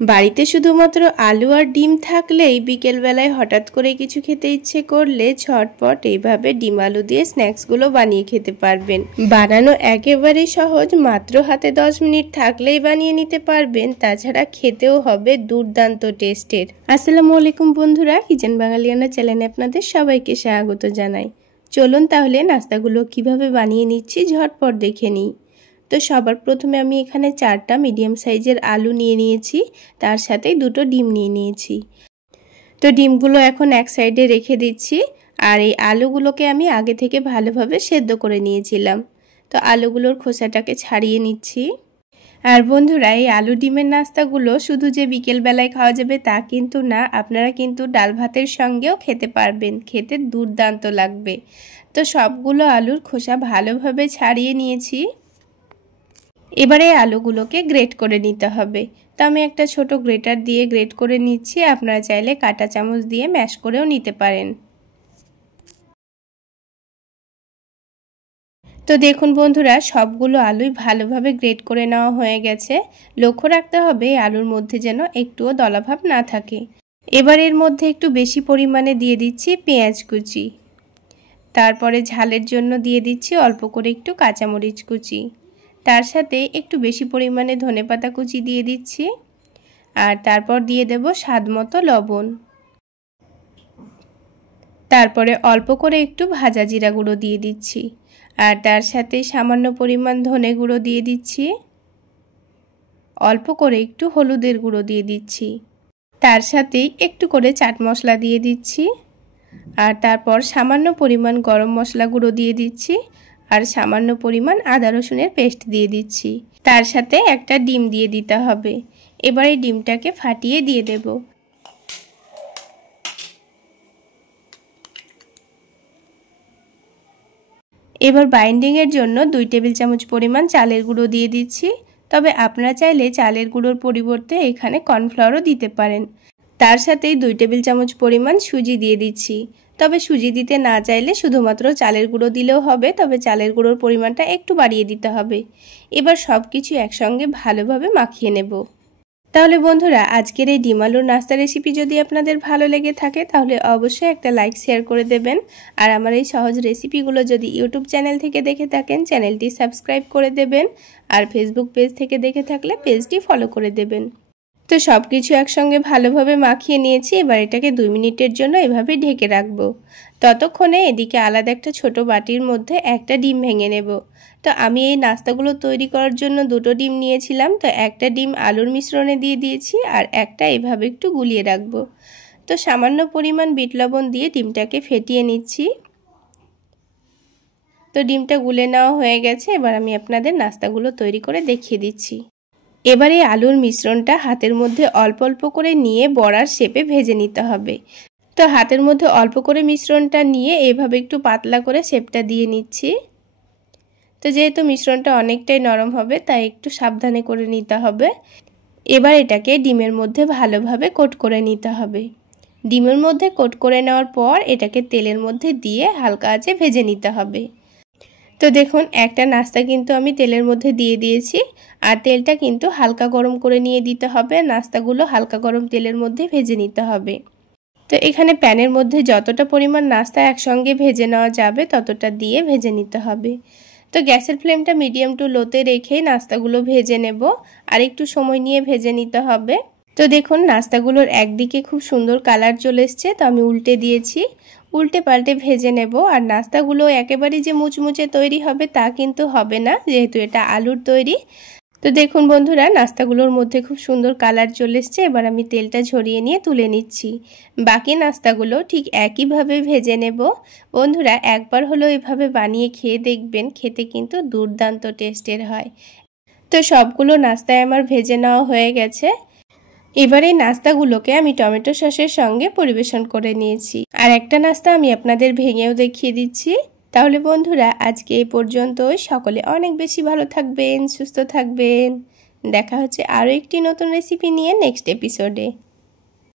বাড়িতে শুধুমাত্র আলু আর ডিম থাকলেই বিকেলবেলায় হঠাৎ করে কিছু খেতে ইচ্ছে করলে ঝটপট এইভাবে ডিম আলু দিয়ে স্ন্যাক্সগুলো বানিয়ে খেতে পারবেন। বানানো একেবারেই সহজ, মাত্র হাতে 10 মিনিট থাকলেই বানিয়ে নিতে পারবেন। তাছাড়া খেতেও হবে দুর্দান্ত টেস্টের। আসসালামু আলাইকুম বন্ধুরা, কিচেন বাঙালিয়ানা চ্যানেলে আপনাদের সবাইকে স্বাগত জানাই। চলুন তাহলে নাস্তাগুলো কিভাবে বানিয়ে নিচ্ছি ঝটপট দেখে নিই। তো সবার প্রথমে আমি এখানে 4টা মিডিয়াম সাইজের আলু নিয়ে নিয়েছি, তার সাথে 2টো ডিম নিয়ে নিয়েছি। তো ডিমগুলো এখন এক সাইডে রেখে দিচ্ছি, আর এই আলুগুলোকে আমি আগে থেকে ভালোভাবে সেদ্ধ করে নিয়েছিলাম। তো আলুগুলোর খোসাটাকে ছাড়িয়ে নিচ্ছি। আর বন্ধুরা, এই আলু ডিমের নাস্তাগুলো শুধু যে বিকেলবেলায় খাওয়া যাবে তা কিন্তু না, আপনারা কিন্তু ডাল ভাতের সঙ্গেও খেতে পারবেন, খেতে দুর্দান্ত লাগবে। তো সবগুলো আলুর খোসা ভালোভাবে ছাড়িয়ে নিয়েছি। এবারে আলুগুলোকে গ্রেট করে নিতে হবে। তো আমি একটা ছোট গ্রেটার দিয়ে গ্রেট করে নিচ্ছি, আপনারা চাইলে কাঁটা চামচ দিয়ে ম্যাশ করেও নিতে পারেন। তো দেখুন বন্ধুরা, সবগুলো আলুই ভালোভাবে গ্রেট করে নেওয়া হয়ে গেছে। লক্ষ্য রাখতে হবে আলুর মধ্যে যেন একটুও দলাভাব না থাকে। এবার এর মধ্যে একটু বেশি পরিমাণে দিয়ে দিচ্ছি পেঁয়াজ কুচি, তারপরে ঝালের জন্য দিয়ে দিচ্ছি অল্প করে একটু কাঁচামরিচ কুচি, তার সাথে একটু বেশি পরিমাণে ধনেপাতা কুচি দিয়ে দিচ্ছি, আর তারপর দিয়ে দেব স্বাদমতো লবণ। তারপরে অল্প করে একটু ভাজা জিরা গুঁড়ো দিয়ে দিচ্ছি, আর তার সাথে সামান্য পরিমাণ ধনে গুঁড়ো দিয়ে দিচ্ছি, অল্প করে একটু হলুদের গুঁড়ো দিয়ে দিচ্ছি, তার সাথে একটু করে চাট মশলা দিয়ে দিচ্ছি, আর তারপর সামান্য পরিমাণ গরম মশলা গুঁড়ো দিয়ে দিচ্ছি, আর সামান্য পরিমাণ আদা রসুনের পেস্ট দিয়ে দিচ্ছি। তার সাথে একটা ডিম দিয়ে দিতে হবে। এবার এই ডিমটাকে ফাটিয়ে দিয়ে দেব। এবার বাইন্ডিংয়ের জন্য 2 টেবিল চামচ পরিমাণ চালের গুঁড়ো দিয়ে দিচ্ছি। তবে আপনারা চাইলে চালের গুঁড়োর পরিবর্তে এখানে কর্নফ্লাওয়ারও দিতে পারেন। তার সাথেই 2 টেবিল চামচ পরিমাণ সুজি দিয়ে দিচ্ছি। তবে সুজি দিতে না চাইলে শুধুমাত্র চালের গুঁড়ো দিলেও হবে, তবে চালের গুঁড়োর পরিমাণটা একটু বাড়িয়ে দিতে হবে। এবার সব কিছু একসঙ্গে ভালোভাবে মাখিয়ে নেব। তাহলে বন্ধুরা, আজকের এই ডিম আলুর নাস্তা রেসিপি যদি আপনাদের ভালো লেগে থাকে তাহলে অবশ্যই একটা লাইক শেয়ার করে দেবেন। আর আমার এই সহজ রেসিপিগুলো যদি ইউটিউব চ্যানেল থেকে দেখে থাকেন চ্যানেলটি সাবস্ক্রাইব করে দেবেন, আর ফেসবুক পেজ থেকে দেখে থাকলে পেজটি ফলো করে দেবেন। তো সব কিছু একসঙ্গে ভালোভাবে মাখিয়ে নিয়েছি। এবার এটাকে 2 মিনিটের জন্য এভাবে ঢেকে রাখবো। ততক্ষণে এদিকে আলাদা একটা ছোট বাটির মধ্যে একটা ডিম ভেঙে নেব। তো আমি এই নাস্তাগুলো তৈরি করার জন্য 2টো ডিম নিয়েছিলাম। তো একটা ডিম আলুর মিশ্রণে দিয়ে দিয়েছি, আর একটা এভাবে একটু গুলিয়ে রাখবো। তো সামান্য পরিমাণ বিট লবণ দিয়ে ডিমটাকে ফেটিয়ে নিচ্ছি। তো ডিমটা গুলে নেওয়া হয়ে গেছে। এবার আমি আপনাদের নাস্তাগুলো তৈরি করে দেখিয়ে দিচ্ছি। এবারে আলুর মিশ্রণটা হাতের মধ্যে অল্প অল্প করে নিয়ে বড়ার শেপে ভেজে নিতে হবে। তো হাতের মধ্যে অল্প করে মিশ্রণটা নিয়ে এভাবে একটু পাতলা করে শেপটা দিয়ে নিচ্ছি। তো যেহেতু মিশ্রণটা অনেকটাই নরম হবে তাই একটু সাবধানে করে নিতে হবে। এবার এটাকে ডিমের মধ্যে ভালোভাবে কোট করে নিতে হবে। ডিমের মধ্যে কোট করে নেওয়ার পর এটাকে তেলের মধ্যে দিয়ে হালকা আঁচে ভেজে নিতে হবে। তো দেখুন, একটা নাস্তা কিন্তু আমি তেলের মধ্যে দিয়ে দিয়েছি, আর তেলটা কিন্তু হালকা গরম করে নিয়ে দিতে হবে। নাস্তাগুলো হালকা গরম তেলের মধ্যে ভেজে নিতে হবে। তো এখানে প্যানের মধ্যে যতটা পরিমাণ নাস্তা একসঙ্গে ভেজে নেওয়া যাবে ততটা দিয়ে ভেজে নিতে হবে। তো গ্যাসের ফ্লেমটা মিডিয়াম টু লোতে রেখেই নাস্তাগুলো ভেজে নেব, আর একটু সময় নিয়ে ভেজে নিতে হবে। তো দেখুন, নাস্তাগুলোর একদিকে খুব সুন্দর কালার চলে এসছে। তো আমি উল্টে দিয়েছি, উল্টে পাল্টে ভেজে নেব। আর নাস্তাগুলো একেবারে যে মুচমুচে তৈরি হবে তা কিন্তু হবে না, যেহেতু এটা আলুর তৈরি। তো দেখুন বন্ধুরা, নাস্তাগুলোর মধ্যে খুব সুন্দর কালার চলে এসছে। এবার আমি তেলটা ঝরিয়ে নিয়ে তুলে নিচ্ছি। বাকি নাস্তাগুলো ঠিক একইভাবে ভেজে নেব। বন্ধুরা, একবার হলো এভাবে বানিয়ে খেয়ে দেখবেন, খেতে কিন্তু দুর্দান্ত টেস্টের হয়। তো সবগুলো নাস্তায় আমার ভেজে নেওয়া হয়ে গেছে। এবার এই নাস্তাগুলোকে আমি টমেটো সসের সঙ্গে পরিবেশন করে নিয়েছি। আর একটা নাস্তা আমি আপনাদের ভেঙেও দেখিয়ে দিচ্ছি। তাহলে বন্ধুরা, আজকে এই পর্যন্তই। সকলে অনেক বেশি ভালো থাকবেন, সুস্থ থাকবেন। দেখা হচ্ছে আরও একটি নতুন রেসিপি নিয়ে নেক্সট এপিসোডে।